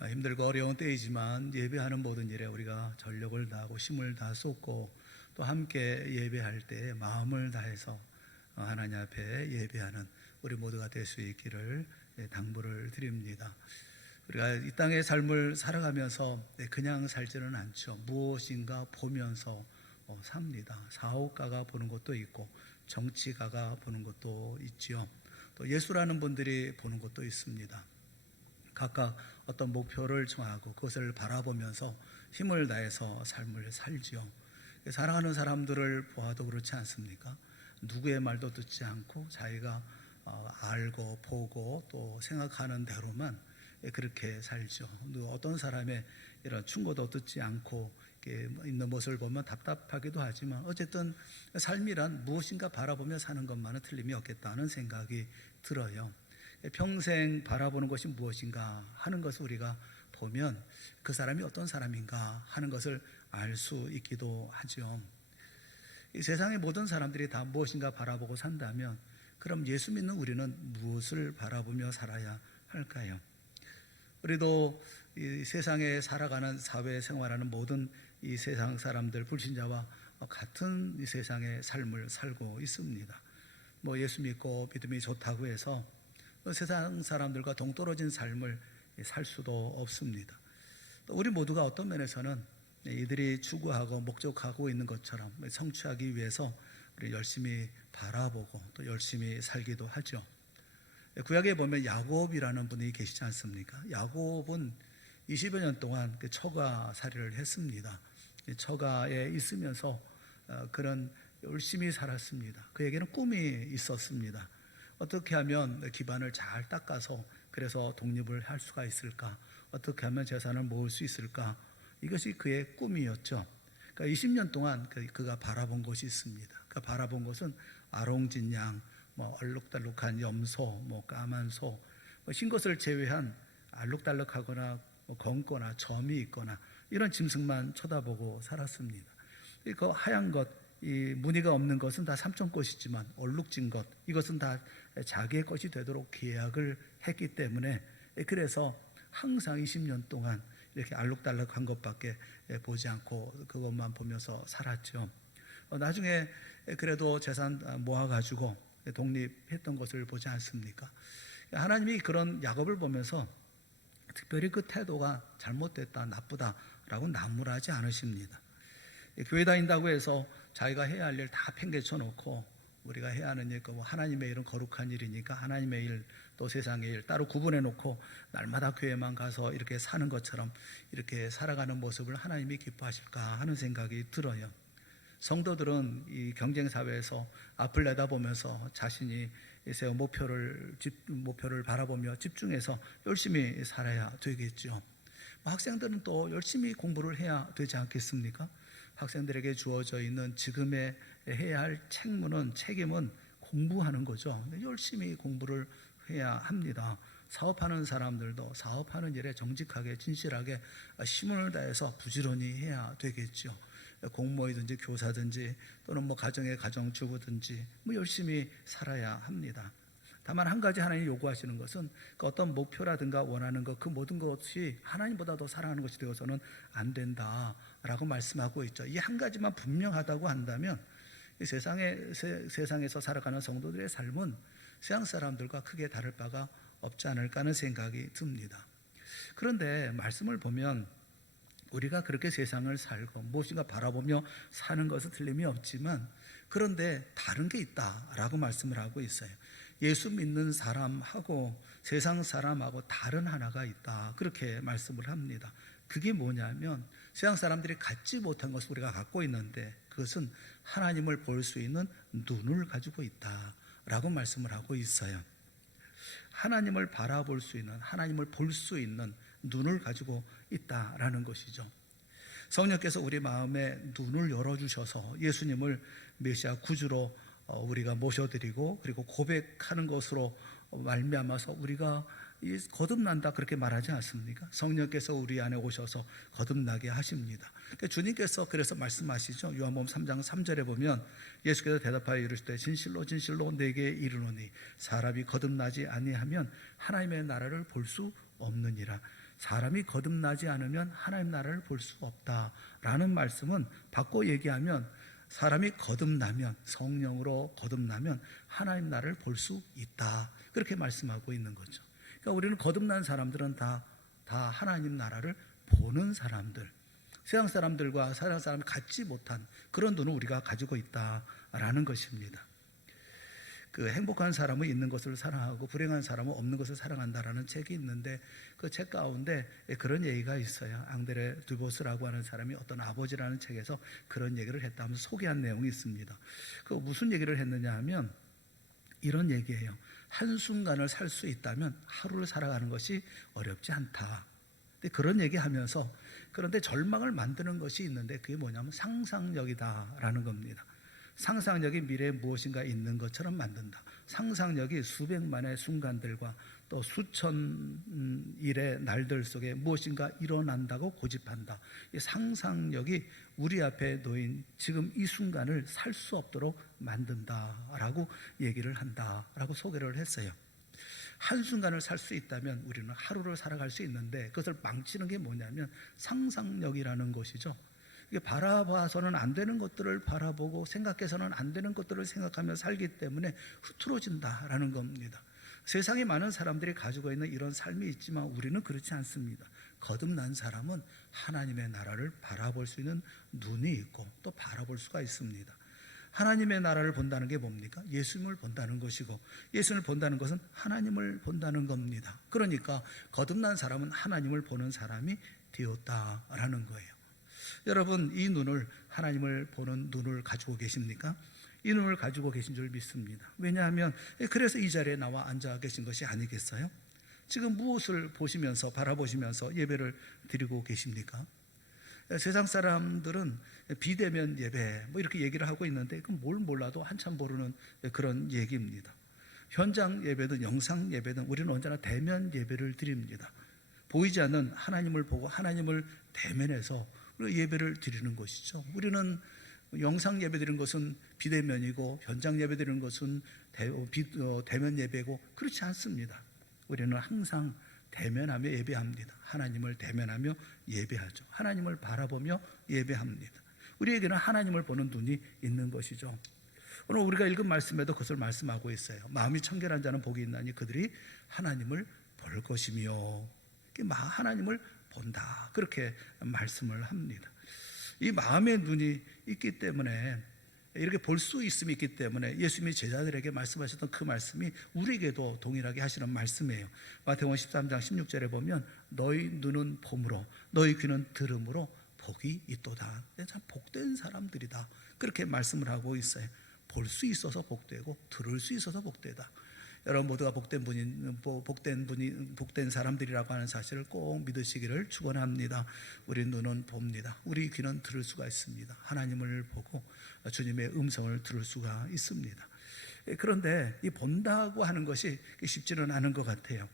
힘들고 어려운 때이지만 예배하는 모든 일에 우리가 전력을 다하고 힘을 다 쏟고 또 함께 예배할 때 마음을 다해서 하나님 앞에 예배하는 우리 모두가 될 수 있기를 당부를 드립니다. 우리가 이 땅의 삶을 살아가면서 그냥 살지는 않죠. 무엇인가 보면서 삽니다. 사업가가 보는 것도 있고 정치가가 보는 것도 있지요. 또 예수라는 분들이 보는 것도 있습니다. 각각 어떤 목표를 정하고 그것을 바라보면서 힘을 다해서 삶을 살지요. 사랑하는 사람들을 보아도 그렇지 않습니까? 누구의 말도 듣지 않고 자기가 알고 보고 또 생각하는 대로만 그렇게 살죠. 어떤 사람의 이런 충고도 듣지 않고 있는 모습을 보면 답답하기도 하지만 어쨌든 삶이란 무엇인가 바라보며 사는 것만은 틀림이 없겠다는 생각이 들어요. 평생 바라보는 것이 무엇인가 하는 것을 우리가 보면 그 사람이 어떤 사람인가 하는 것을 알 수 있기도 하죠. 이 세상의 모든 사람들이 다 무엇인가 바라보고 산다면 그럼 예수 믿는 우리는 무엇을 바라보며 살아야 할까요? 우리도 이 세상에 살아가는 사회생활하는 모든 이 세상 사람들, 불신자와 같은 이 세상의 삶을 살고 있습니다. 예수 믿고 믿음이 좋다고 해서 세상 사람들과 동떨어진 삶을 살 수도 없습니다. 우리 모두가 어떤 면에서는 이들이 추구하고 목적하고 있는 것처럼 성취하기 위해서 우리 열심히 바라보고 또 열심히 살기도 하죠. 구약에 보면 야곱이라는 분이 계시지 않습니까? 야곱은 20여 년 동안 처가살이를 했습니다. 처가에 있으면서 그런 열심히 살았습니다. 그에게는 꿈이 있었습니다. 어떻게 하면 기반을 잘 닦아서 그래서 독립을 할 수가 있을까? 어떻게 하면 재산을 모을 수 있을까? 이것이 그의 꿈이었죠. 그러니까 20년 동안 그가 바라본 것이 있습니다. 그가 바라본 것은 아롱진 양, 얼룩달룩한 염소, 까만 소, 흰 것을 제외한 알룩달룩하거나 검거나 점이 있거나 이런 짐승만 쳐다보고 살았습니다. 그 하얀 것, 이 무늬가 없는 것은 다 삼촌 것이지만 얼룩진 것, 이것은 다 자기의 것이 되도록 계약을 했기 때문에 그래서 항상 20년 동안 이렇게 알룩달룩한 것밖에 보지 않고 그것만 보면서 살았죠. 나중에 그래도 재산 모아가지고 독립했던 것을 보지 않습니까? 하나님이 그런 야곱을 보면서 특별히 그 태도가 잘못됐다, 나쁘다라고 나무라지 않으십니다. 교회 다닌다고 해서 자기가 해야 할 일 다 팽개쳐 놓고 우리가 해야 하는 일, 하나님의 일은 거룩한 일이니까 하나님의 일, 또 세상의 일 따로 구분해 놓고 날마다 교회만 가서 이렇게 사는 것처럼 이렇게 살아가는 모습을 하나님이 기뻐하실까 하는 생각이 들어요. 성도들은 이 경쟁사회에서 앞을 내다보면서 자신이 세운 목표를 바라보며 집중해서 열심히 살아야 되겠죠. 학생들은 또 열심히 공부를 해야 되지 않겠습니까? 학생들에게 주어져 있는 지금의 해야 할 책임은 공부하는 거죠. 열심히 공부를 해야 합니다. 사업하는 사람들도 사업하는 일에 정직하게 진실하게 힘을 다해서 부지런히 해야 되겠죠. 공무원이든지 교사든지 또는 가정의 가정주부든지 열심히 살아야 합니다. 다만 한 가지 하나님이 요구하시는 것은 어떤 목표라든가 원하는 것, 그 모든 것이 하나님보다 더 사랑하는 것이 되어서는 안 된다라고 말씀하고 있죠. 이 한 가지만 분명하다고 한다면 이 세상에서 살아가는 성도들의 삶은 세상 사람들과 크게 다를 바가 없지 않을까 하는 생각이 듭니다. 그런데 말씀을 보면 우리가 그렇게 세상을 살고 무엇인가 바라보며 사는 것은 틀림이 없지만 그런데 다른 게 있다라고 말씀을 하고 있어요. 예수 믿는 사람하고 세상 사람하고 다른 하나가 있다, 그렇게 말씀을 합니다. 그게 뭐냐면 세상 사람들이 갖지 못한 것을 우리가 갖고 있는데 그것은 하나님을 볼 수 있는 눈을 가지고 있다라고 말씀을 하고 있어요. 하나님을 바라볼 수 있는, 하나님을 볼 수 있는 눈을 가지고 있다라는 것이죠. 성령께서 우리 마음에 눈을 열어주셔서 예수님을 메시아 구주로 우리가 모셔드리고 그리고 고백하는 것으로 말미암아서 우리가 거듭난다, 그렇게 말하지 않습니까? 성령께서 우리 안에 오셔서 거듭나게 하십니다. 주님께서 그래서 말씀하시죠. 요한복음 3장 3절에 보면 예수께서 대답하여 이르시되 진실로 진실로 내게 이르노니 사람이 거듭나지 아니하면 하나님의 나라를 볼 수 없느니라. 사람이 거듭나지 않으면 하나님 나라를 볼 수 없다라는 말씀은 바꿔 얘기하면 사람이 거듭나면, 성령으로 거듭나면 하나님 나라를 볼 수 있다, 그렇게 말씀하고 있는 거죠. 그러니까 우리는 거듭난 사람들은 다 하나님 나라를 보는 사람들, 세상 사람들과 세상 사람이 갖지 못한 그런 눈을 우리가 가지고 있다라는 것입니다. 그 행복한 사람은 있는 것을 사랑하고 불행한 사람은 없는 것을 사랑한다라는 책이 있는데, 그 책 가운데 그런 얘기가 있어요. 앙드레 드보스라고 하는 사람이 어떤 아버지라는 책에서 그런 얘기를 했다 하면서 소개한 내용이 있습니다. 그 무슨 얘기를 했느냐 하면 이런 얘기예요. 한순간을 살 수 있다면 하루를 살아가는 것이 어렵지 않다. 근데 그런 얘기하면서, 그런데 절망을 만드는 것이 있는데 그게 뭐냐면 상상력이다라는 겁니다. 상상력이 미래에 무엇인가 있는 것처럼 만든다. 상상력이 수백만의 순간들과 또 수천 일의 날들 속에 무엇인가 일어난다고 고집한다. 이 상상력이 우리 앞에 놓인 지금 이 순간을 살 수 없도록 만든다라고 얘기를 한다라고 소개를 했어요. 한순간을 살 수 있다면 우리는 하루를 살아갈 수 있는데, 그것을 망치는 게 뭐냐면 상상력이라는 것이죠. 이게 바라봐서는 안 되는 것들을 바라보고 생각해서는 안 되는 것들을 생각하며 살기 때문에 흐트러진다라는 겁니다. 세상에 많은 사람들이 가지고 있는 이런 삶이 있지만 우리는 그렇지 않습니다. 거듭난 사람은 하나님의 나라를 바라볼 수 있는 눈이 있고 또 바라볼 수가 있습니다. 하나님의 나라를 본다는 게 뭡니까? 예수님을 본다는 것이고, 예수님을 본다는 것은 하나님을 본다는 겁니다. 그러니까 거듭난 사람은 하나님을 보는 사람이 되었다라는 거예요. 여러분, 이 눈을, 하나님을 보는 눈을 가지고 계십니까? 이 눈을 가지고 계신 줄 믿습니다. 왜냐하면 그래서 이 자리에 나와 앉아 계신 것이 아니겠어요? 지금 무엇을 보시면서, 바라보시면서 예배를 드리고 계십니까? 세상 사람들은 비대면 예배 뭐 이렇게 얘기를 하고 있는데, 그건 뭘 몰라도 한참 모르는 그런 얘기입니다. 현장 예배든 영상 예배든 우리는 언제나 대면 예배를 드립니다. 보이지 않는 하나님을 보고 하나님을 대면해서 예배를 드리는 것이죠. 우리는 영상 예배 드리는 것은 비대면이고 현장 예배 드리는 것은 대면 예배고 그렇지 않습니다. 우리는 항상 대면하며 예배합니다. 하나님을 대면하며 예배하죠. 하나님을 바라보며 예배합니다. 우리에게는 하나님을 보는 눈이 있는 것이죠. 오늘 우리가 읽은 말씀에도 그것을 말씀하고 있어요. 마음이 청결한 자는 복이 있나니 그들이 하나님을 볼 것이며, 하나님을 본다, 그렇게 말씀을 합니다. 이 마음의 눈이 있기 때문에, 이렇게 볼 수 있음이 있기 때문에 예수님이 제자들에게 말씀하셨던 그 말씀이 우리에게도 동일하게 하시는 말씀이에요. 마태복음 13장 16절에 보면 너희 눈은 봄으로 너희 귀는 들음으로 복이 있도다. 참 복된 사람들이다, 그렇게 말씀을 하고 있어요. 볼 수 있어서 복되고 들을 수 있어서 복되다. 여러분 모두가 복된 사람들이라고 하는 사실을 꼭 믿으시기를 축원합니다. 우리 눈은 봅니다. 우리 귀는 들을 수가 있습니다. 하나님을 보고 주님의 음성을 들을 수가 있습니다. 그런데 이 본다고 하는 것이 쉽지는 않은 것 같아요.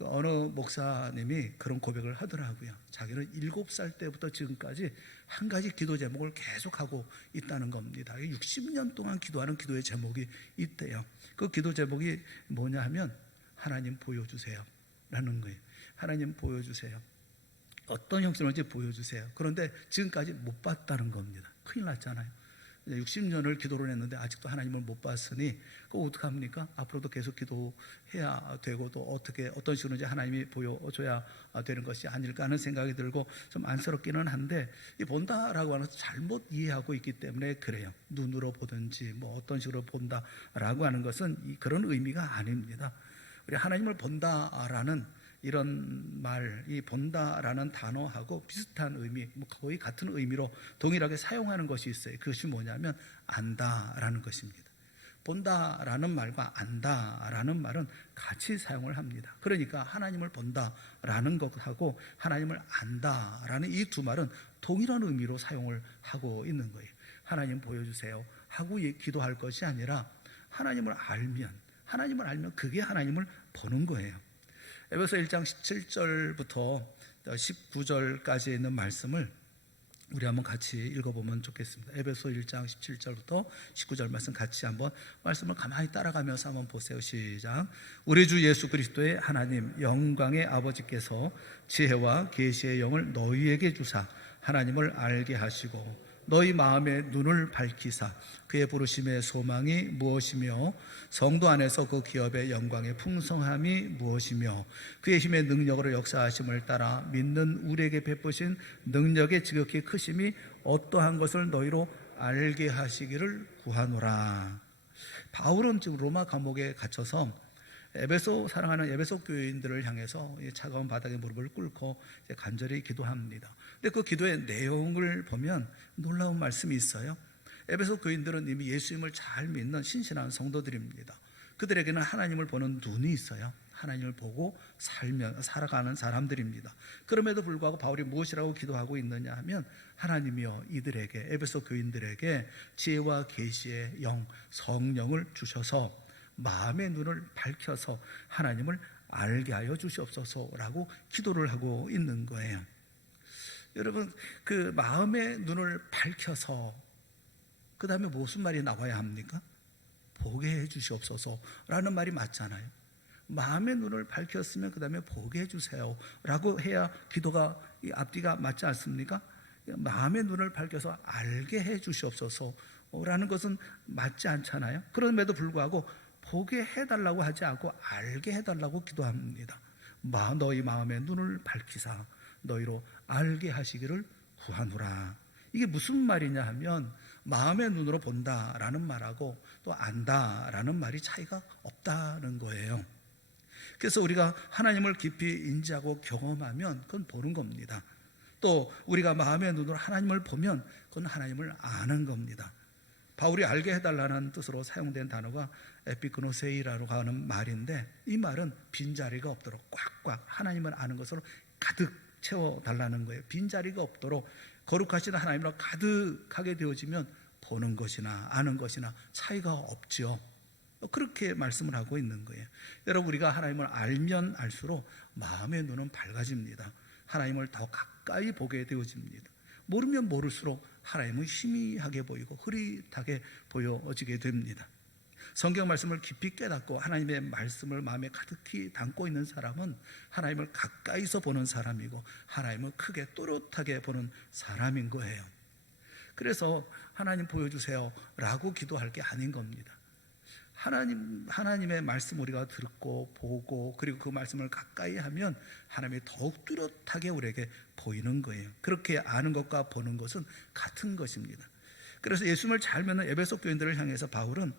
어느 목사님이 그런 고백을 하더라고요. 자기는 7살 때부터 지금까지 한 가지 기도 제목을 계속하고 있다는 겁니다. 60년 동안 기도하는 기도의 제목이 있대요. 그 기도 제목이 뭐냐 하면 하나님 보여주세요 라는 거예요. 하나님 보여주세요. 어떤 형식인지 보여주세요. 그런데 지금까지 못 봤다는 겁니다. 큰일 났잖아요. 60년을 기도를 했는데 아직도 하나님을 못 봤으니 그거 어떡합니까? 앞으로도 계속 기도해야 되고, 또 어떤 식으로인지 하나님이 보여줘야 되는 것이 아닐까 하는 생각이 들고 좀 안쓰럽기는 한데, 이 본다라고 하는 것을 잘못 이해하고 있기 때문에 그래요. 눈으로 보든지 뭐 어떤 식으로 본다라고 하는 것은 그런 의미가 아닙니다. 우리 하나님을 본다라는 이런 말, 이 본다라는 단어하고 비슷한 의미, 거의 같은 의미로 동일하게 사용하는 것이 있어요. 그것이 뭐냐면 안다라는 것입니다. 본다라는 말과 안다라는 말은 같이 사용을 합니다. 그러니까 하나님을 본다라는 것하고 하나님을 안다라는 이 두 말은 동일한 의미로 사용을 하고 있는 거예요. 하나님 보여주세요 하고 기도할 것이 아니라 하나님을 알면 그게 하나님을 보는 거예요. 에베소 1장 17절부터 19절까지 있는 말씀을 우리 한번 같이 읽어보면 좋겠습니다. 에베소 1장 17절부터 19절 말씀 같이 한번 말씀을 가만히 따라가면서 한번 보세요. 시작. 우리 주 예수 그리스도의 하나님 영광의 아버지께서 지혜와 계시의 영을 너희에게 주사 하나님을 알게 하시고 너희 마음의 눈을 밝히사 그의 부르심의 소망이 무엇이며 성도 안에서 그 기업의 영광의 풍성함이 무엇이며 그의 힘의 능력으로 역사하심을 따라 믿는 우리에게 베푸신 능력의 지극히 크심이 어떠한 것을 너희로 알게 하시기를 구하노라. 바울은 지금 로마 감옥에 갇혀서 사랑하는 에베소 교인들을 향해서 차가운 바닥에 무릎을 꿇고 간절히 기도합니다. 근데 그 기도의 내용을 보면 놀라운 말씀이 있어요. 에베소 교인들은 이미 예수님을 잘 믿는 신실한 성도들입니다. 그들에게는 하나님을 보는 눈이 있어요. 하나님을 보고 살아가는 사람들입니다. 그럼에도 불구하고 바울이 무엇이라고 기도하고 있느냐 하면 하나님이여 이들에게, 에베소 교인들에게 지혜와 계시의 영, 성령을 주셔서 마음의 눈을 밝혀서 하나님을 알게 하여 주시옵소서라고 기도를 하고 있는 거예요. 여러분, 그 마음의 눈을 밝혀서 그 다음에 무슨 말이 나와야 합니까? 보게 해 주시옵소서라는 말이 맞잖아요. 마음의 눈을 밝혔으면 그 다음에 보게 해주세요 라고 해야 기도가 앞뒤가 맞지 않습니까? 마음의 눈을 밝혀서 알게 해 주시옵소서 라는 것은 맞지 않잖아요. 그럼에도 불구하고 보게 해달라고 하지 않고 알게 해달라고 기도합니다. 너희 마음의 눈을 밝히사 너희로 알게 하시기를 구하노라. 이게 무슨 말이냐 하면 마음의 눈으로 본다라는 말하고 또 안다라는 말이 차이가 없다는 거예요. 그래서 우리가 하나님을 깊이 인지하고 경험하면 그건 보는 겁니다. 또 우리가 마음의 눈으로 하나님을 보면 그건 하나님을 아는 겁니다. 바울이 알게 해달라는 뜻으로 사용된 단어가 에피그노세이라고 하는 말인데 이 말은 빈자리가 없도록 꽉꽉 하나님을 아는 것으로 가득 채워달라는 거예요. 빈자리가 없도록 거룩하신 하나님으로 가득하게 되어지면 보는 것이나 아는 것이나 차이가 없죠. 그렇게 말씀을 하고 있는 거예요. 여러분, 우리가 하나님을 알면 알수록 마음의 눈은 밝아집니다. 하나님을 더 가까이 보게 되어집니다. 모르면 모를수록 하나님은 희미하게 보이고 흐릿하게 보여지게 됩니다. 성경 말씀을 깊이 깨닫고 하나님의 말씀을 마음에 가득히 담고 있는 사람은 하나님을 가까이서 보는 사람이고 하나님을 크게 또렷하게 보는 사람인 거예요. 그래서 하나님 보여주세요 라고 기도할 게 아닌 겁니다. 하나님의 말씀 우리가 듣고 보고 그리고 그 말씀을 가까이 하면 하나님이 더욱 뚜렷하게 우리에게 보이는 거예요. 그렇게 아는 것과 보는 것은 같은 것입니다. 그래서 예수님을 잘 믿는 에베소 교인들을 향해서 바울은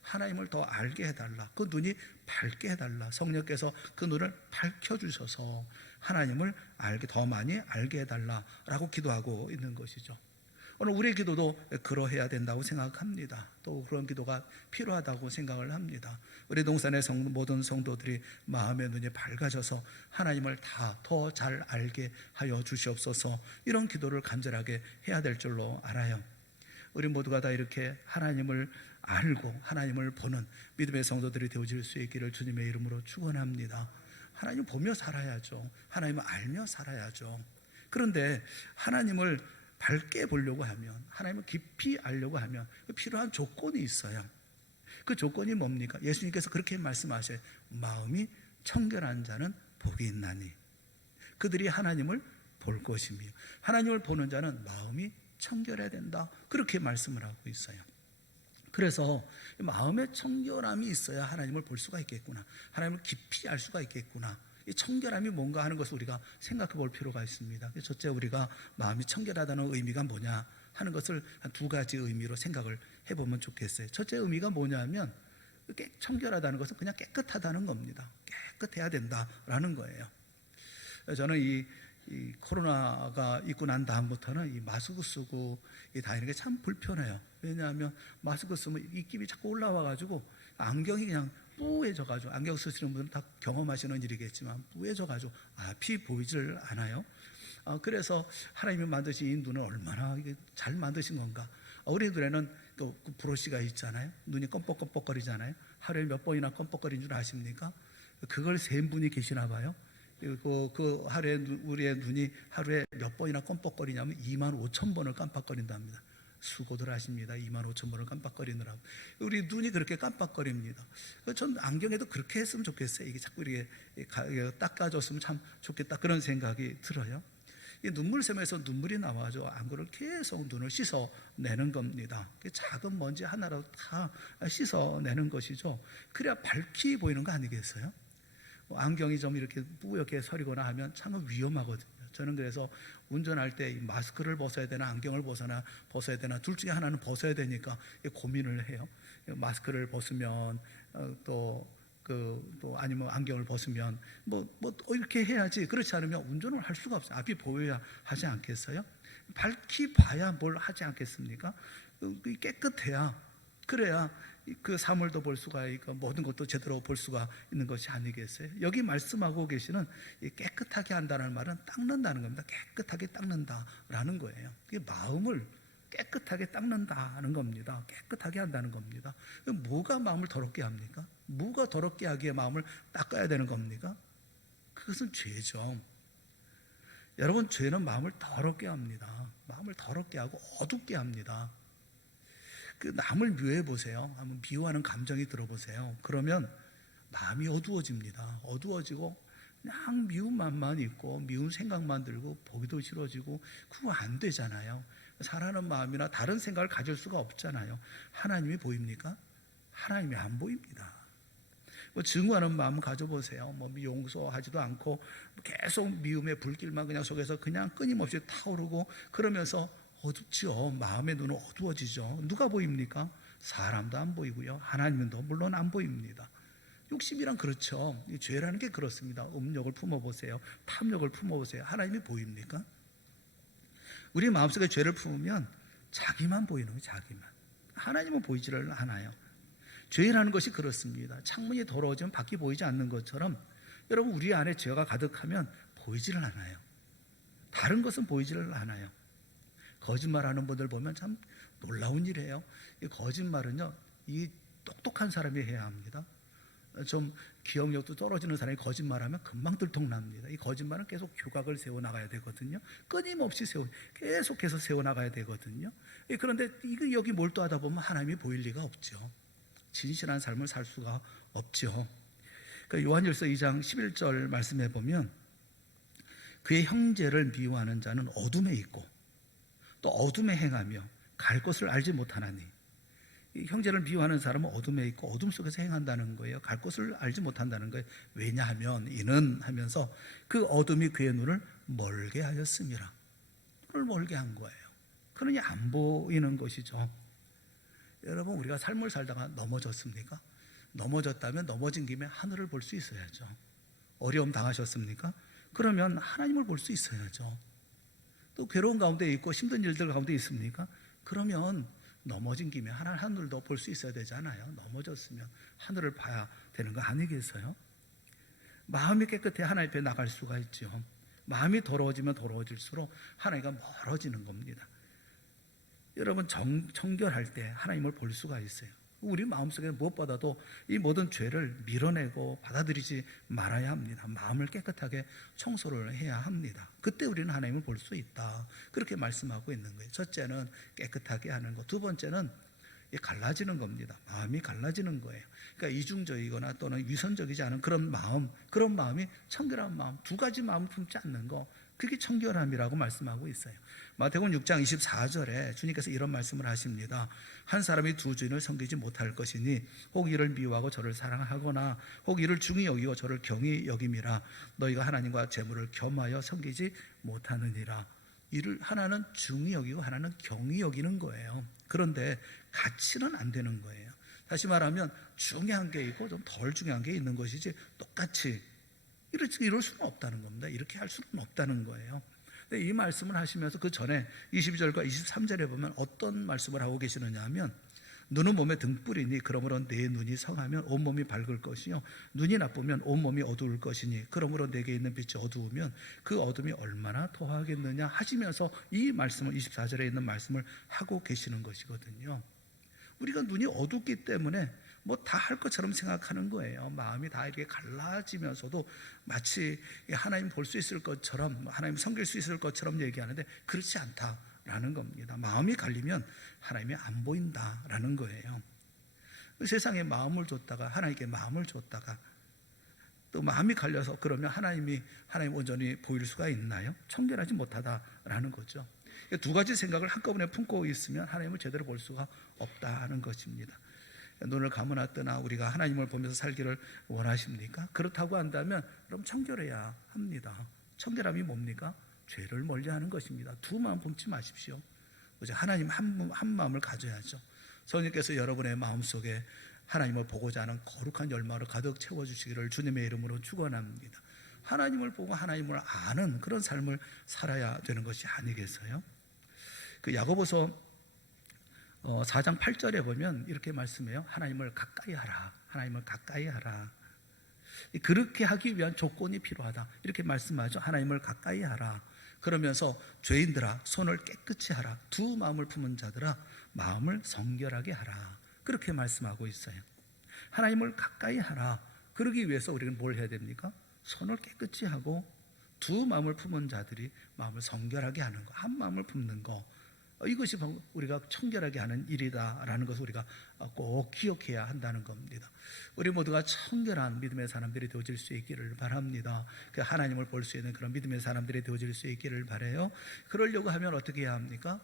하나님을 더 알게 해달라, 그 눈이 밝게 해달라, 성령께서 그 눈을 밝혀주셔서 하나님을 더 많이 알게 해달라라고 기도하고 있는 것이죠. 오늘 우리의 기도도 그러해야 된다고 생각합니다. 또 그런 기도가 필요하다고 생각을 합니다. 우리 동산의 모든 성도들이 마음의 눈이 밝아져서 하나님을 더 잘 알게 하여 주시옵소서, 이런 기도를 간절하게 해야 될 줄로 알아요. 우리 모두가 다 이렇게 하나님을 알고 하나님을 보는 믿음의 성도들이 되어질 수 있기를 주님의 이름으로 축원합니다. 하나님 보며 살아야죠. 하나님을 알며 살아야죠. 그런데 하나님을 밝게 보려고 하면, 하나님을 깊이 알려고 하면 필요한 조건이 있어요. 그 조건이 뭡니까? 예수님께서 그렇게 말씀하셔요. 마음이 청결한 자는 복이 있나니 그들이 하나님을 볼 것이며, 하나님을 보는 자는 마음이 청결해야 된다, 그렇게 말씀을 하고 있어요. 그래서 마음의 청결함이 있어야 하나님을 볼 수가 있겠구나, 하나님을 깊이 알 수가 있겠구나, 이 청결함이 뭔가 하는 것을 우리가 생각해 볼 필요가 있습니다. 첫째, 우리가 마음이 청결하다는 의미가 뭐냐 하는 것을 한 두 가지 의미로 생각을 해보면 좋겠어요. 첫째 의미가 뭐냐면 청결하다는 것은 그냥 깨끗하다는 겁니다. 깨끗해야 된다라는 거예요. 저는 이 코로나가 있고 난 다음부터는 이 마스크 쓰고 다니는 게 참 불편해요. 왜냐하면 마스크 쓰면 입김이 자꾸 올라와가지고 안경이 그냥 뿌해져가지고, 안경 쓰시는 분들은 다 경험하시는 일이겠지만 뿌해져가지고 앞이 보이질 않아요. 그래서 하나님이 만드신 이 눈을 얼마나 잘 만드신 건가. 우리 눈에는 그 브러쉬가 있잖아요. 눈이 껌뻑껌뻑거리잖아요. 하루에 몇 번이나 껌뻑거리는 줄 아십니까? 그걸 센 분이 계시나 봐요. 그리고 그 하루에 우리의 눈이 하루에 몇 번이나 껌뻑거리냐면 25,000번을 깜빡거린답니다. 수고들 하십니다. 25,000번을 깜빡거리느라고. 우리 눈이 그렇게 깜빡거립니다. 전 안경에도 그렇게 했으면 좋겠어요. 이게 자꾸 이렇게 닦아줬으면 참 좋겠다, 그런 생각이 들어요. 이 눈물샘에서 눈물이 나와죠. 안구를 계속 눈을 씻어내는 겁니다. 작은 먼지 하나라도 다 씻어내는 것이죠. 그래야 밝게 보이는 거 아니겠어요? 안경이 좀 이렇게 뿌옇게 서리거나 하면 참 위험하거든요. 저는 그래서 운전할 때 마스크를 벗어야 되나 안경을 벗어야 되나 둘 중에 하나는 벗어야 되니까 고민을 해요. 마스크를 벗으면 또 아니면 안경을 벗으면 이렇게 해야지, 그렇지 않으면 운전을 할 수가 없어요. 앞이 보여야 하지 않겠어요? 밝히 봐야 뭘 하지 않겠습니까? 깨끗해야, 그래야 그 사물도 볼 수가 있고 모든 것도 제대로 볼 수가 있는 것이 아니겠어요? 여기 말씀하고 계시는 깨끗하게 한다는 말은 닦는다는 겁니다. 깨끗하게 닦는다라는 거예요. 마음을 깨끗하게 닦는다는 겁니다. 깨끗하게 한다는 겁니다. 뭐가 마음을 더럽게 합니까? 뭐가 더럽게 하기에 마음을 닦아야 되는 겁니까? 그것은 죄죠. 여러분, 죄는 마음을 더럽게 합니다. 마음을 더럽게 하고 어둡게 합니다. 그 남을 미워해 보세요. 한번 미워하는 감정이 들어보세요. 그러면 마음이 어두워집니다. 어두워지고 그냥 미운 마음만 있고 미운 생각만 들고 보기도 싫어지고, 그거 안 되잖아요. 사랑하는 마음이나 다른 생각을 가질 수가 없잖아요. 하나님이 보입니까? 하나님이 안 보입니다. 증오하는 마음 가져보세요. 용서하지도 않고 계속 미움의 불길만 그냥 속에서 그냥 끊임없이 타오르고, 그러면서 어둡죠. 마음의 눈은 어두워지죠. 누가 보입니까? 사람도 안 보이고요, 하나님도 물론 안 보입니다. 욕심이란 그렇죠. 이 죄라는 게 그렇습니다. 음욕을 품어보세요. 탐욕을 품어보세요. 하나님이 보입니까? 우리 마음속에 죄를 품으면 자기만 보이는 거예요. 자기만. 하나님은 보이지를 않아요. 죄라는 것이 그렇습니다. 창문이 더러워지면 밖이 보이지 않는 것처럼 여러분, 우리 안에 죄가 가득하면 보이지를 않아요. 다른 것은 보이지를 않아요. 거짓말하는 분들 보면 참 놀라운 일이에요. 이 거짓말은요, 이 똑똑한 사람이 해야 합니다. 좀 기억력도 떨어지는 사람이 거짓말하면 금방 들통납니다. 이 거짓말은 계속 규각을 세워나가야 되거든요. 끊임없이 계속해서 세워나가야 되거든요. 그런데 이거 여기 몰두하다 보면 하나님이 보일 리가 없죠. 진실한 삶을 살 수가 없죠. 요한일서 2장 11절 말씀해 보면, 그의 형제를 미워하는 자는 어둠에 있고 또 어둠에 행하며 갈 곳을 알지 못하나니. 이 형제를 미워하는 사람은 어둠에 있고 어둠 속에서 행한다는 거예요. 갈 곳을 알지 못한다는 거예요. 왜냐하면 이는 하면서 그 어둠이 그의 눈을 멀게 하였음이라. 눈을 멀게 한 거예요. 그러니 안 보이는 것이죠. 여러분, 우리가 삶을 살다가 넘어졌습니까? 넘어졌다면 넘어진 김에 하늘을 볼 수 있어야죠. 어려움 당하셨습니까? 그러면 하나님을 볼 수 있어야죠. 또 괴로운 가운데 있고 힘든 일들 가운데 있습니까? 그러면 넘어진 김에 하늘도 볼 수 있어야 되잖아요. 넘어졌으면 하늘을 봐야 되는 거 아니겠어요? 마음이 깨끗해 하나님 앞에 나갈 수가 있죠. 마음이 더러워지면 더러워질수록 하나님과 멀어지는 겁니다. 여러분, 청결할 때 하나님을 볼 수가 있어요. 우리 마음속에 무엇보다도 이 모든 죄를 밀어내고 받아들이지 말아야 합니다. 마음을 깨끗하게 청소를 해야 합니다. 그때 우리는 하나님을 볼 수 있다, 그렇게 말씀하고 있는 거예요. 첫째는 깨끗하게 하는 것, 두 번째는 갈라지는 겁니다. 마음이 갈라지는 거예요. 그러니까 이중적이거나 또는 위선적이지 않은 그런 마음이 청결한 마음, 두 가지 마음을 품지 않는 거, 그게 청결함이라고 말씀하고 있어요. 마태복음 6장 24절에 주님께서 이런 말씀을 하십니다. 한 사람이 두 주인을 섬기지 못할 것이니 혹 이를 미워하고 저를 사랑하거나 혹 이를 중히 여기고 저를 경히 여김이라. 너희가 하나님과 재물을 겸하여 섬기지 못하느니라. 이를 하나는 중히 여기고 하나는 경히 여기는 거예요. 그런데 같이는 안 되는 거예요. 다시 말하면 중요한 게 있고 좀 덜 중요한 게 있는 것이지 똑같이 이럴 수는 없다는 겁니다. 이렇게 할 수는 없다는 거예요. 근데 이 말씀을 하시면서 그 전에 22절과 23절에 보면 어떤 말씀을 하고 계시느냐 하면, 눈은 몸의 등불이니 그러므로 내 눈이 성하면 온몸이 밝을 것이요 눈이 나쁘면 온몸이 어두울 것이니 그러므로 내게 있는 빛이 어두우면 그 어둠이 얼마나 더하겠느냐 하시면서 이 말씀을 24절에 있는 말씀을 하고 계시는 것이거든요. 우리가 눈이 어둡기 때문에 뭐 다 할 것처럼 생각하는 거예요. 마음이 다 이렇게 갈라지면서도 마치 하나님 볼 수 있을 것처럼, 하나님 섬길 수 있을 것처럼 얘기하는데 그렇지 않다라는 겁니다. 마음이 갈리면 하나님이 안 보인다라는 거예요. 세상에 마음을 줬다가 하나님께 마음을 줬다가 또 마음이 갈려서 그러면 하나님 온전히 보일 수가 있나요? 청결하지 못하다라는 거죠. 두 가지 생각을 한꺼번에 품고 있으면 하나님을 제대로 볼 수가 없다는 것입니다. 눈을 감으나 뜨나 우리가 하나님을 보면서 살기를 원하십니까? 그렇다고 한다면 그럼 청결해야 합니다. 청결함이 뭡니까? 죄를 멀리하는 것입니다. 두 마음 품지 마십시오. 하나님 한 마음을 가져야죠. 성령께서 여러분의 마음속에 하나님을 보고자 하는 거룩한 열망으로 가득 채워주시기를 주님의 이름으로 축원합니다. 하나님을 보고 하나님을 아는 그런 삶을 살아야 되는 것이 아니겠어요? 그 야고보서 4장 8절에 보면 이렇게 말씀해요. 하나님을 가까이 하라. 하나님을 가까이 하라. 그렇게 하기 위한 조건이 필요하다. 이렇게 말씀하죠. 하나님을 가까이 하라. 그러면서 죄인들아 손을 깨끗이 하라. 두 마음을 품은 자들아 마음을 성결하게 하라. 그렇게 말씀하고 있어요. 하나님을 가까이 하라. 그러기 위해서 우리는 뭘 해야 됩니까? 손을 깨끗이 하고 두 마음을 품은 자들이 마음을 성결하게 하는 거, 한 마음을 품는 거, 이것이 우리가 청결하게 하는 일이다라는 것을 우리가 꼭 기억해야 한다는 겁니다. 우리 모두가 청결한 믿음의 사람들이 되어질 수 있기를 바랍니다. 하나님을 볼 수 있는 그런 믿음의 사람들이 되어질 수 있기를 바라요. 그러려고 하면 어떻게 해야 합니까?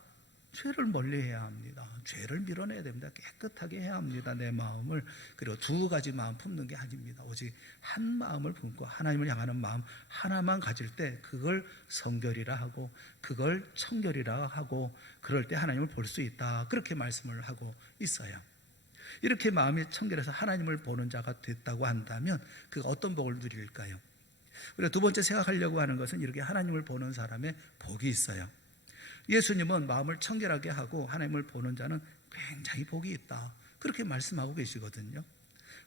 죄를 멀리해야 합니다. 죄를 밀어내야 됩니다. 깨끗하게 해야 합니다. 내 마음을. 그리고 두 가지 마음 품는 게 아닙니다. 오직 한 마음을 품고 하나님을 향하는 마음 하나만 가질 때 그걸 성결이라 하고 그걸 청결이라 하고 그럴 때 하나님을 볼 수 있다. 그렇게 말씀을 하고 있어요. 이렇게 마음이 청결해서 하나님을 보는 자가 됐다고 한다면 그가 어떤 복을 누릴까요? 우리가 두 번째 생각하려고 하는 것은 이렇게 하나님을 보는 사람의 복이 있어요. 예수님은 마음을 청결하게 하고 하나님을 보는 자는 굉장히 복이 있다. 그렇게 말씀하고 계시거든요.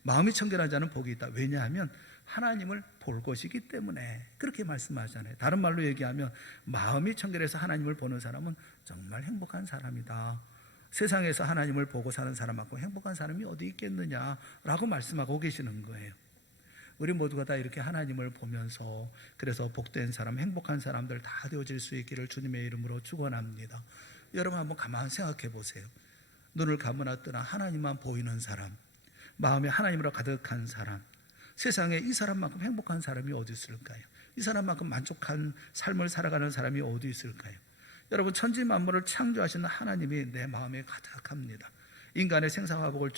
마음이 청결한 자는 복이 있다. 왜냐하면 하나님을 볼 것이기 때문에 그렇게 말씀하잖아요. 다른 말로 얘기하면 마음이 청결해서 하나님을 보는 사람은 정말 행복한 사람이다. 세상에서 하나님을 보고 사는 사람하고 행복한 사람이 어디 있겠느냐라고 말씀하고 계시는 거예요. 우리 모두가 다 이렇게 하나님을 보면서 그래서 복된 사람, 행복한 사람들 다 되어질 수 있기를 주님의 이름으로 축원합니다. 여러분 한번 가만히 생각해 보세요. 눈을 감으나 뜨나 하나님만 보이는 사람, 마음에 하나님으로 가득한 사람, 세상에 이 사람만큼 행복한 사람이 어디 있을까요? 이 사람만큼 만족한 삶을 살아가는 사람이 어디 있을까요? 여러분 천지 만물을 창조하시는 하나님이 내 마음에 가득합니다. 인간의 생사화복을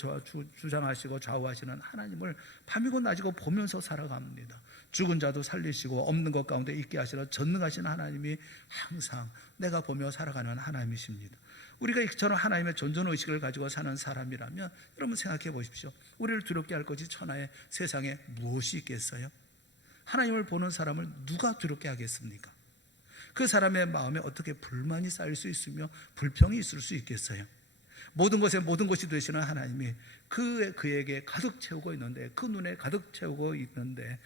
주장하시고 좌우하시는 하나님을 밤이고 낮이고 보면서 살아갑니다. 죽은 자도 살리시고 없는 것 가운데 있게 하시는 전능하신 하나님이 항상 내가 보며 살아가는 하나님이십니다. 우리가 이처럼 하나님의 존존의식을 가지고 사는 사람이라면 여러분 생각해 보십시오. 우리를 두렵게 할 것이 천하에 세상에 무엇이 있겠어요? 하나님을 보는 사람을 누가 두렵게 하겠습니까? 그 사람의 마음에 어떻게 불만이 쌓일 수 있으며 불평이 있을 수 있겠어요? 모든 것에 모든 것이 되시는 하나님이 그에게 가득 채우고 있는데, 그 눈에 가득 채우고 있는데,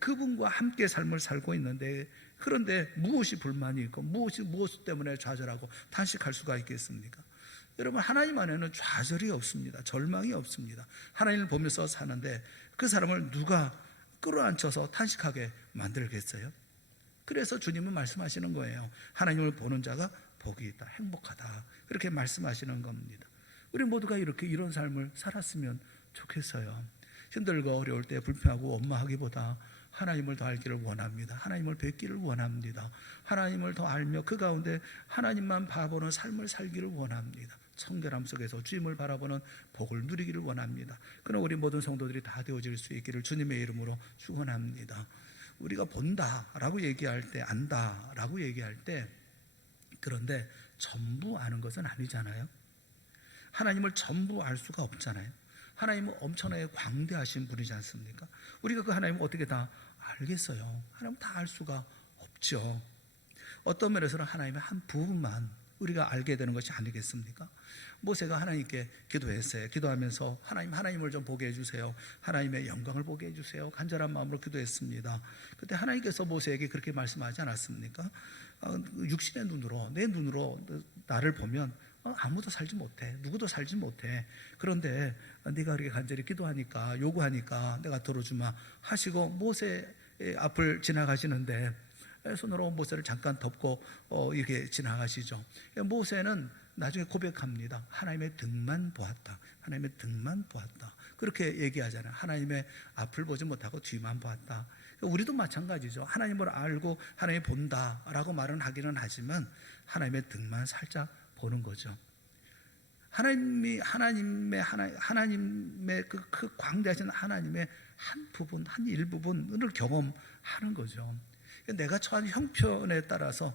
그분과 함께 삶을 살고 있는데, 그런데 무엇이 불만이 있고 무엇 때문에 좌절하고 탄식할 수가 있겠습니까? 여러분 하나님 안에는 좌절이 없습니다. 절망이 없습니다. 하나님을 보면서 사는데 그 사람을 누가 끌어안혀서 탄식하게 만들겠어요? 그래서 주님은 말씀하시는 거예요. 하나님을 보는 자가 복이 있다, 행복하다, 그렇게 말씀하시는 겁니다. 우리 모두가 이런 삶을 살았으면 좋겠어요. 힘들고 어려울 때 불평하고 원망하기보다 하나님을 더 알기를 원합니다. 하나님을 뵙기를 원합니다. 하나님을 더 알며 그 가운데 하나님만 바라보는 삶을 살기를 원합니다. 청결함 속에서 주님을 바라보는 복을 누리기를 원합니다. 그러나 우리 모든 성도들이 다 되어질 수 있기를 주님의 이름으로 축원합니다. 우리가 본다라고 얘기할 때, 안다라고 얘기할 때, 그런데 전부 아는 것은 아니잖아요. 하나님을 전부 알 수가 없잖아요. 하나님은 엄청나게 광대하신 분이지 않습니까? 우리가 그 하나님을 어떻게 다 알겠어요? 하나님 다 알 수가 없죠. 어떤 면에서는 하나님의 한 부분만 우리가 알게 되는 것이 아니겠습니까? 모세가 하나님께 기도했어요. 기도하면서 하나님을 좀 보게 해주세요. 하나님의 영광을 보게 해주세요. 간절한 마음으로 기도했습니다. 그때 하나님께서 모세에게 그렇게 말씀하지 않았습니까? 육신의 눈으로, 내 눈으로 나를 보면 아무도 살지 못해. 누구도 살지 못해. 그런데 네가 그렇게 간절히 기도하니까, 요구하니까 내가 들어주마 하시고 모세의 앞을 지나가시는데 손으로 모세를 잠깐 덮고 이렇게 지나가시죠. 모세는 나중에 고백합니다. 하나님의 등만 보았다. 하나님의 등만 보았다. 그렇게 얘기하잖아요. 하나님의 앞을 보지 못하고 뒤만 보았다. 우리도 마찬가지죠. 하나님을 알고 하나님 본다라고 말은 하기는 하지만 하나님의 등만 살짝 보는 거죠. 하나님의 그 광대하신 하나님의 한 부분, 한 일부분을 경험하는 거죠. 내가 처한 형편에 따라서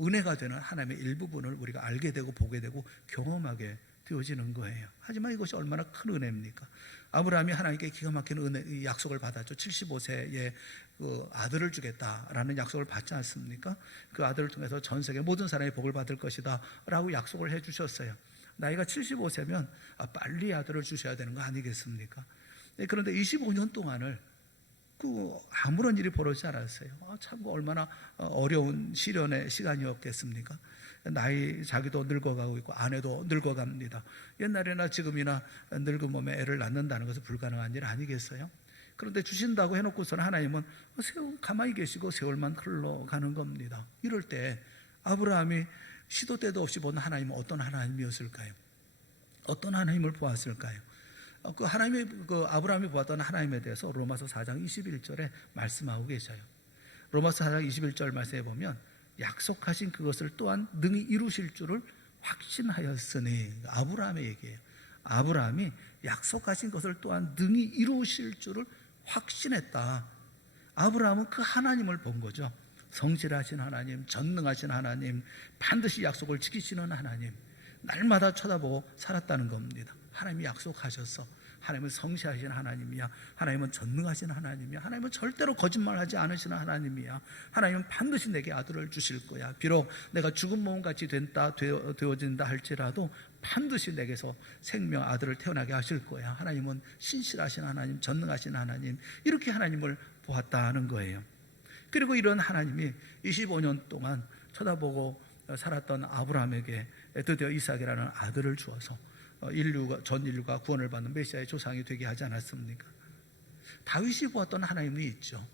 은혜가 되는 하나님의 일부분을 우리가 알게 되고 보게 되고 경험하게 되어지는 거예요. 하지만 이것이 얼마나 큰 은혜입니까? 아브라함이 하나님께 기가 막힌 은혜, 약속을 받았죠. 75세에 그 아들을 주겠다라는 약속을 받지 않습니까? 그 아들을 통해서 전 세계 모든 사람이 복을 받을 것이다 라고 약속을 해 주셨어요. 나이가 75세면 빨리 아들을 주셔야 되는 거 아니겠습니까? 그런데 25년 동안을 아무런 일이 벌어지지 않았어요. 참 얼마나 어려운 시련의 시간이었겠습니까? 자기도 늙어가고 있고 아내도 늙어갑니다. 옛날이나 지금이나 늙은 몸에 애를 낳는다는 것은 불가능한 일 아니겠어요? 그런데 주신다고 해놓고서는 하나님은 가만히 계시고 세월만 흘러가는 겁니다. 이럴 때 아브라함이 시도 때도 없이 본 하나님은 어떤 하나님이었을까요? 어떤 하나님을 보았을까요? 아브라함이 보았던 하나님에 대해서 로마서 4장 21절에 말씀하고 계셔요. 로마서 4장 21절 말씀에 보면 약속하신 그것을 또한 능히 이루실 줄을 확신하였으니, 아브라함의 얘기예요. 아브라함이 약속하신 것을 또한 능히 이루실 줄을 확신했다. 아브라함은 그 하나님을 본 거죠. 성실하신 하나님, 전능하신 하나님, 반드시 약속을 지키시는 하나님, 날마다 쳐다보고 살았다는 겁니다. 하나님이 약속하셔서 하나님은 성실하신 하나님이야. 하나님은 전능하신 하나님이야. 하나님은 절대로 거짓말하지 않으시는 하나님이야. 하나님은 반드시 내게 아들을 주실 거야. 비록 내가 죽은 몸같이 되어진다 할지라도 반드시 내게서 생명 아들을 태어나게 하실 거야. 하나님은 신실하신 하나님, 전능하신 하나님, 이렇게 하나님을 보았다는 거예요. 그리고 이런 하나님이 25년 동안 쳐다보고 살았던 아브라함에게 드디어 이삭이라는 아들을 주어서 전 인류가 구원을 받는 메시아의 조상이 되게 하지 않았습니까? 다윗이 보았던 하나님이 있죠.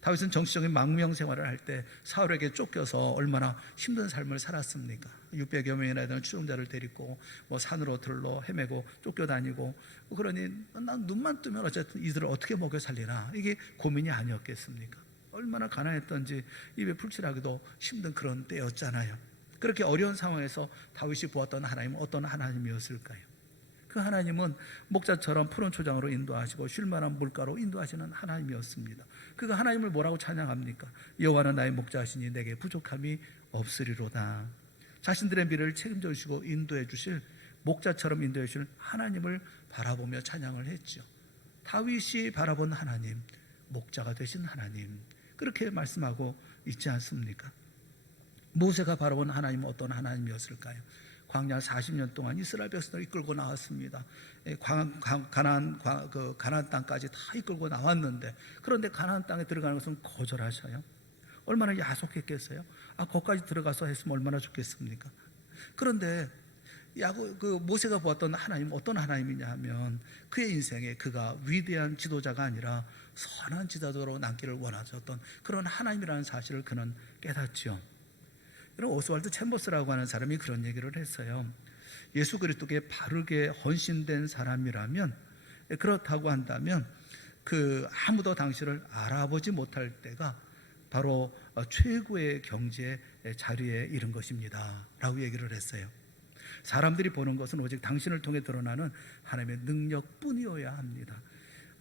다윗은 정치적인 망명 생활을 할 때 사울에게 쫓겨서 얼마나 힘든 삶을 살았습니까? 600여 명이나 되는 추종자를 데리고 산으로 들로 헤매고 쫓겨다니고, 그러니 난 눈만 뜨면 어쨌든 이들을 어떻게 먹여 살리나, 이게 고민이 아니었겠습니까? 얼마나 가난했던지 입에 풀칠하기도 힘든 그런 때였잖아요. 그렇게 어려운 상황에서 다윗이 보았던 하나님은 어떤 하나님이었을까요? 그 하나님은 목자처럼 푸른 초장으로 인도하시고 쉴만한 물가로 인도하시는 하나님이었습니다. 그가 하나님을 뭐라고 찬양합니까? 여호와는 나의 목자시니 내게 부족함이 없으리로다. 자신들의 미래를 책임져 주시고 인도해 주실, 목자처럼 인도해 주실 하나님을 바라보며 찬양을 했죠. 다윗이 바라본 하나님, 목자가 되신 하나님, 그렇게 말씀하고 있지 않습니까? 모세가 바라본 하나님은 어떤 하나님이었을까요? 광야 40년 동안 이스라엘 백성을 이끌고 나왔습니다. 가나안 땅까지 다 이끌고 나왔는데, 그런데 가나안 땅에 들어가는 것은 거절하셔요. 얼마나 야속했겠어요? 거기까지 들어가서 했으면 얼마나 좋겠습니까? 그런데 모세가 보았던 하나님은 어떤 하나님이냐 하면, 그의 인생에 그가 위대한 지도자가 아니라 선한 지도자로 남기를 원하셨던 그런 하나님이라는 사실을 그는 깨닫죠. 오스왈드 챔버스라고 하는 사람이 그런 얘기를 했어요. 예수 그리스도께 바르게 헌신된 사람이라면, 그렇다고 한다면 아무도 당신을 알아보지 못할 때가 바로 최고의 경지의 자리에 이른 것입니다 라고 얘기를 했어요. 사람들이 보는 것은 오직 당신을 통해 드러나는 하나님의 능력뿐이어야 합니다.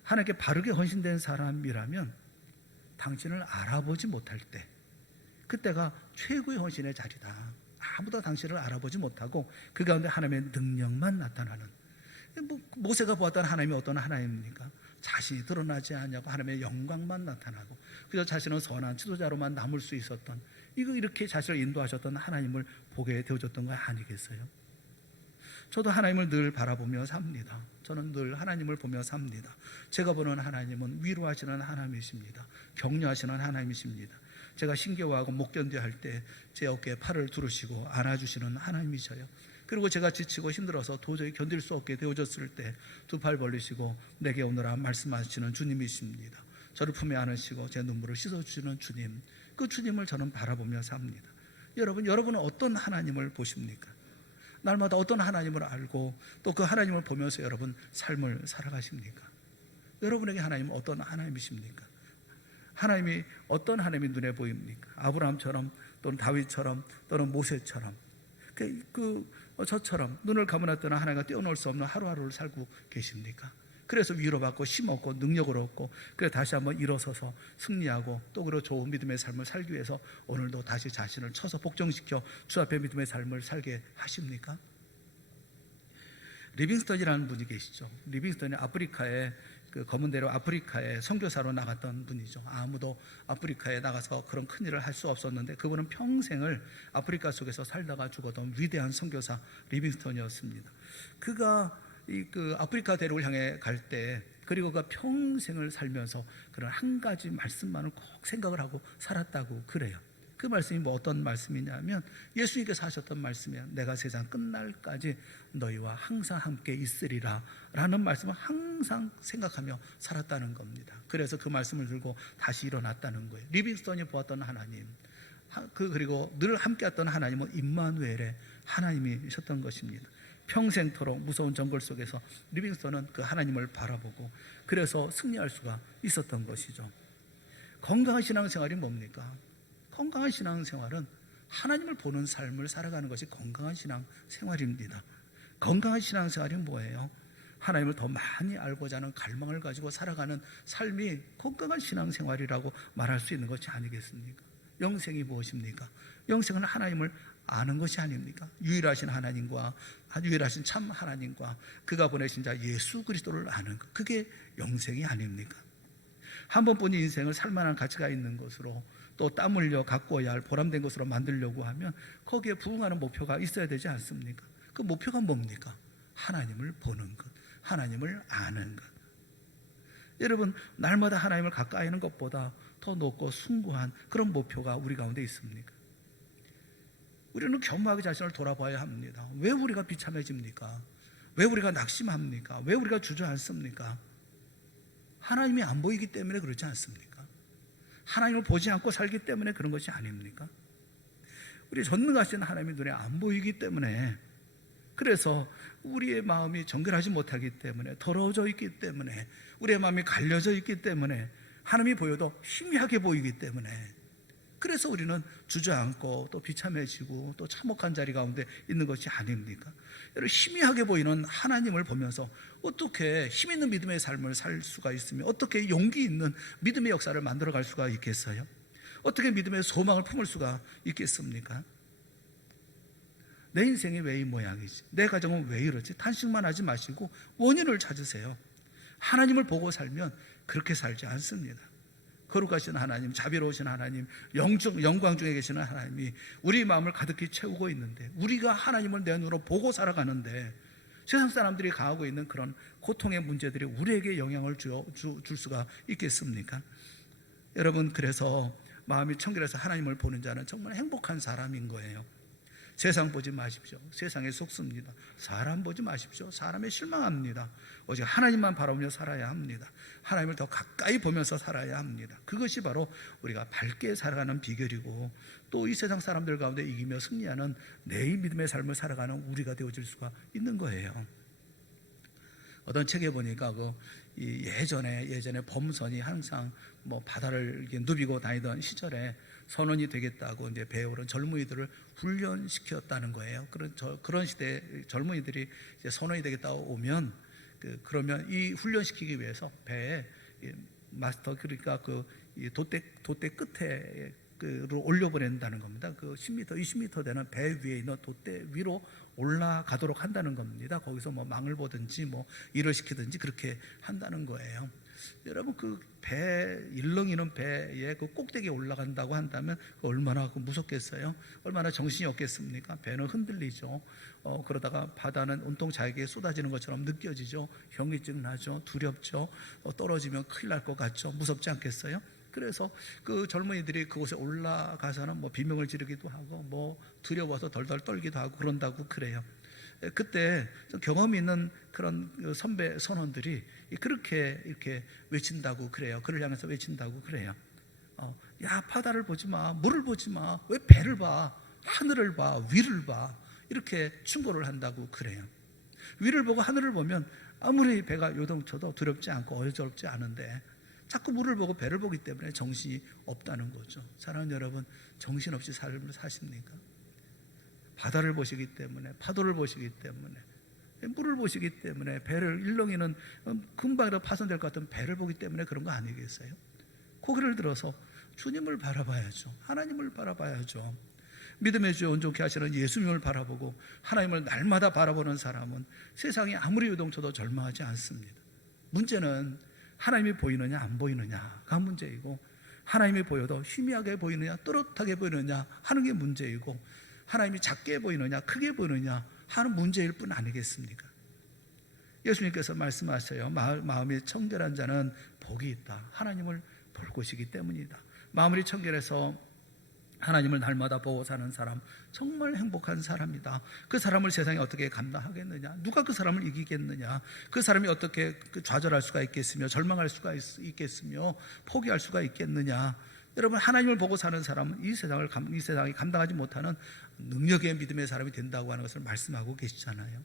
하나님께 바르게 헌신된 사람이라면 당신을 알아보지 못할 때, 그때가 최고의 헌신의 자리다. 아무도 당신을 알아보지 못하고 그 가운데 하나님의 능력만 나타나는, 모세가 보았던 하나님이 어떤 하나님입니까? 자신이 드러나지 않냐고 하나님의 영광만 나타나고 그저 자신은 선한 지도자로만 남을 수 있었던, 이렇게 자신을 인도하셨던 하나님을 보게 되어졌던 거 아니겠어요? 저도 하나님을 늘 바라보며 삽니다. 저는 늘 하나님을 보며 삽니다. 제가 보는 하나님은 위로하시는 하나님이십니다. 격려하시는 하나님이십니다. 제가 신겨워하고 못 견뎌 할 때 제 어깨에 팔을 두르시고 안아주시는 하나님이셔요. 그리고 제가 지치고 힘들어서 도저히 견딜 수 없게 되어졌을 때 두 팔 벌리시고 내게 오너라 말씀하시는 주님이십니다. 저를 품에 안으시고 제 눈물을 씻어주시는 주님, 그 주님을 저는 바라보며 삽니다. 여러분은 어떤 하나님을 보십니까? 날마다 어떤 하나님을 알고 또 그 하나님을 보면서 여러분 삶을 살아가십니까? 여러분에게 하나님은 어떤 하나님이십니까? 하나님이 어떤 하나님이 눈에 보입니까? 아브라함처럼 또는 다윗처럼 또는 모세처럼 저처럼 눈을 감으나 뜨나 하나님과 떼어놓을 수 없는 하루하루를 살고 계십니까? 그래서 위로받고 힘없고 능력을 얻고 그래서 다시 한번 일어서서 승리하고 또 그리고 좋은 믿음의 삶을 살기 위해서 오늘도 다시 자신을 쳐서 복종시켜 주 앞에 믿음의 삶을 살게 하십니까? 리빙스턴이라는 분이 계시죠. 리빙스턴이 아프리카에 검은 대로 아프리카에 선교사로 나갔던 분이죠. 아무도 아프리카에 나가서 그런 큰 일을 할 수 없었는데 그분은 평생을 아프리카 속에서 살다가 죽었던 위대한 선교사 리빙스턴이었습니다. 그가 아프리카 대륙을 향해 갈 때 그리고 그가 평생을 살면서 그런 한 가지 말씀만을 꼭 생각을 하고 살았다고 그래요. 그 말씀이 어떤 말씀이냐면 예수님께서 하셨던 말씀이에요. 내가 세상 끝날까지 너희와 항상 함께 있으리라 라는 말씀을 항상 생각하며 살았다는 겁니다. 그래서 그 말씀을 들고 다시 일어났다는 거예요. 리빙스턴이 보았던 하나님, 그리고 늘 함께했던 하나님은 임마누엘의 하나님이셨던 것입니다. 평생토록 무서운 정글 속에서 리빙스턴은 그 하나님을 바라보고 그래서 승리할 수가 있었던 것이죠. 건강한 신앙생활이 뭡니까? 건강한 신앙생활은 하나님을 보는 삶을 살아가는 것이 건강한 신앙생활입니다. 건강한 신앙생활이 뭐예요? 하나님을 더 많이 알고자 하는 갈망을 가지고 살아가는 삶이 건강한 신앙생활이라고 말할 수 있는 것이 아니겠습니까? 영생이 무엇입니까? 영생은 하나님을 아는 것이 아닙니까? 유일하신 하나님과 유일하신 참 하나님과 그가 보내신 자 예수 그리스도를 아는 것, 그게 영생이 아닙니까? 한 번뿐인 인생을 살만한 가치가 있는 것으로 또 땀 흘려 가꾸어야 할 보람된 것으로 만들려고 하면 거기에 부응하는 목표가 있어야 되지 않습니까? 그 목표가 뭡니까? 하나님을 보는 것, 하나님을 아는 것. 여러분, 날마다 하나님을 가까이 하는 것보다 더 높고 숭고한 그런 목표가 우리 가운데 있습니까? 우리는 겸허하게 자신을 돌아봐야 합니다. 왜 우리가 비참해집니까? 왜 우리가 낙심합니까? 왜 우리가 주저앉습니까? 하나님이 안 보이기 때문에 그렇지 않습니까? 하나님을 보지 않고 살기 때문에 그런 것이 아닙니까? 우리 전능하신 하나님이 눈에 안 보이기 때문에, 그래서 우리의 마음이 정결하지 못하기 때문에, 더러워져 있기 때문에, 우리의 마음이 갈려져 있기 때문에, 하나님이 보여도 희미하게 보이기 때문에, 그래서 우리는 주저앉고 또 비참해지고 또 참혹한 자리 가운데 있는 것이 아닙니까? 여러분, 희미하게 보이는 하나님을 보면서 어떻게 힘 있는 믿음의 삶을 살 수가 있으며 어떻게 용기 있는 믿음의 역사를 만들어갈 수가 있겠어요? 어떻게 믿음의 소망을 품을 수가 있겠습니까? 내 인생이 왜 이 모양이지? 내 가정은 왜 이러지? 탄식만 하지 마시고 원인을 찾으세요. 하나님을 보고 살면 그렇게 살지 않습니다. 거룩하신 하나님, 자비로우신 하나님, 영광 중에 계시는 하나님이 우리 마음을 가득히 채우고 있는데, 우리가 하나님을 내 눈으로 보고 살아가는데 세상 사람들이 가하고 있는 그런 고통의 문제들이 우리에게 영향을 줄 수가 있겠습니까? 여러분, 그래서 마음이 청결해서 하나님을 보는 자는 정말 행복한 사람인 거예요. 세상 보지 마십시오. 세상에 속습니다. 사람 보지 마십시오. 사람에 실망합니다. 오직 하나님만 바라보며 살아야 합니다. 하나님을 더 가까이 보면서 살아야 합니다. 그것이 바로 우리가 밝게 살아가는 비결이고 또 이 세상 사람들 가운데 이기며 승리하는 내 믿음의 삶을 살아가는 우리가 되어질 수가 있는 거예요. 어떤 책에 보니까 예전에 범선이 항상 바다를 누비고 다니던 시절에 선원이 되겠다고 이제 배에 오른 젊은이들을 훈련시켰다는 거예요. 그런 시대에 젊은이들이 이제 선원이 되겠다고 오면 그러면 이 훈련시키기 위해서 배에 마스터, 그러니까 이 돛대 끝에 올려보낸다는 겁니다. 10m, 20m 되는 배 위에 있는 돛대 위로 올라가도록 한다는 겁니다. 거기서 망을 보든지 일을 시키든지 그렇게 한다는 거예요. 여러분, 일렁이는 배에 꼭대기에 올라간다고 한다면 얼마나 무섭겠어요? 얼마나 정신이 없겠습니까? 배는 흔들리죠. 그러다가 바다는 온통 자에게 쏟아지는 것처럼 느껴지죠. 경이증 나죠. 두렵죠. 떨어지면 큰일 날 것 같죠. 무섭지 않겠어요? 그래서 그 젊은이들이 그곳에 올라가서는 비명을 지르기도 하고 두려워서 덜덜 떨기도 하고 그런다고 그래요. 그때 경험이 있는 그런 선배 선원들이 그렇게 이렇게 외친다고 그래요. 그를 향해서 외친다고 그래요. 야, 바다를 보지 마, 물을 보지 마, 왜 배를 봐, 하늘을 봐, 위를 봐, 이렇게 충고를 한다고 그래요. 위를 보고 하늘을 보면 아무리 배가 요동쳐도 두렵지 않고 어지럽지 않은데 자꾸 물을 보고 배를 보기 때문에 정신이 없다는 거죠. 사랑하는 여러분, 정신없이 삶을 사십니까? 바다를 보시기 때문에, 파도를 보시기 때문에, 물을 보시기 때문에, 배를 일렁이는 금방이라도 파손될 것 같은 배를 보기 때문에 그런 거 아니겠어요? 고개를 들어서 주님을 바라봐야죠. 하나님을 바라봐야죠. 믿음의 주여 온전케 하시는 예수님을 바라보고 하나님을 날마다 바라보는 사람은 세상이 아무리 요동쳐도 절망하지 않습니다. 문제는 하나님이 보이느냐 안 보이느냐가 문제이고, 하나님이 보여도 희미하게 보이느냐 또렷하게 보이느냐 하는 게 문제이고, 하나님이 작게 보이느냐 크게 보이느냐 하는 문제일 뿐 아니겠습니까? 예수님께서 말씀하셔요. 마음이 청결한 자는 복이 있다. 하나님을 볼 것이기 때문이다. 마음이 청결해서 하나님을 날마다 보고 사는 사람, 정말 행복한 사람이다. 그 사람을 세상에 어떻게 감당하겠느냐? 누가 그 사람을 이기겠느냐? 그 사람이 어떻게 좌절할 수가 있겠으며 절망할 수가 있겠으며 포기할 수가 있겠느냐? 여러분, 하나님을 보고 사는 사람은 이 세상이 감당하지 못하는 능력의 믿음의 사람이 된다고 하는 것을 말씀하고 계시잖아요.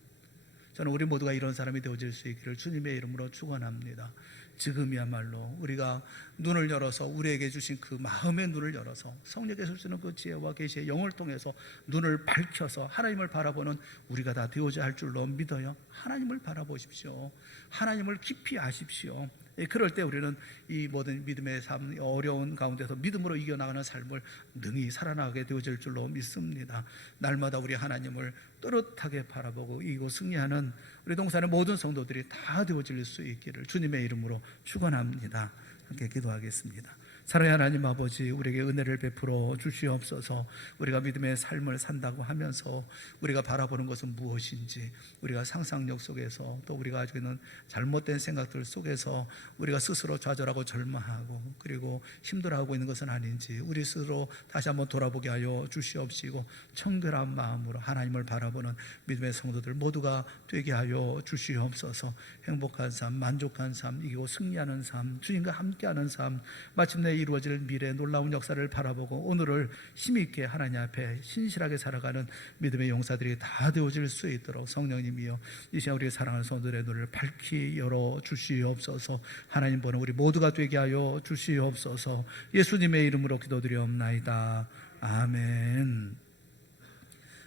저는 우리 모두가 이런 사람이 되어질 수 있기를 주님의 이름으로 축원합니다. 지금이야말로 우리가 눈을 열어서 우리에게 주신 그 마음의 눈을 열어서 성령께서 주시는 그 지혜와 계시의 영을 통해서 눈을 밝혀서 하나님을 바라보는 우리가 다 되어져야 할 줄로 믿어요. 하나님을 바라보십시오. 하나님을 깊이 아십시오. 그럴 때 우리는 이 모든 믿음의 삶, 어려운 가운데서 믿음으로 이겨나가는 삶을 능히 살아나가게 되어질 줄로 믿습니다. 날마다 우리 하나님을 또렷하게 바라보고 이기고 승리하는 우리 동산의 모든 성도들이 다 되어질 수 있기를 주님의 이름으로 축원합니다. 함께 기도하겠습니다. 사랑의 하나님 아버지, 우리에게 은혜를 베풀어 주시옵소서. 우리가 믿음의 삶을 산다고 하면서 우리가 바라보는 것은 무엇인지, 우리가 상상력 속에서 또 우리가 가지고 있는 잘못된 생각들 속에서 우리가 스스로 좌절하고 절망하고 그리고 힘들어하고 있는 것은 아닌지 우리 스스로 다시 한번 돌아보게 하여 주시옵시고, 청결한 마음으로 하나님을 바라보는 믿음의 성도들 모두가 되게 하여 주시옵소서. 행복한 삶, 만족한 삶, 이기고 승리하는 삶, 주님과 함께하는 삶, 마침내 이루어질 미래의 놀라운 역사를 바라보고 오늘을 힘있게 하나님 앞에 신실하게 살아가는 믿음의 용사들이 다 되어질 수 있도록 성령님이여 이 시간 우리의 사랑하는 성도들의 눈을 밝히 열어 주시옵소서. 하나님 보는 우리 모두가 되게 하여 주시옵소서. 예수님의 이름으로 기도드리옵나이다. 아멘.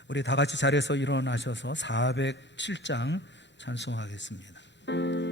우리 다 같이 자리에서 일어나셔서 407장 찬송하겠습니다.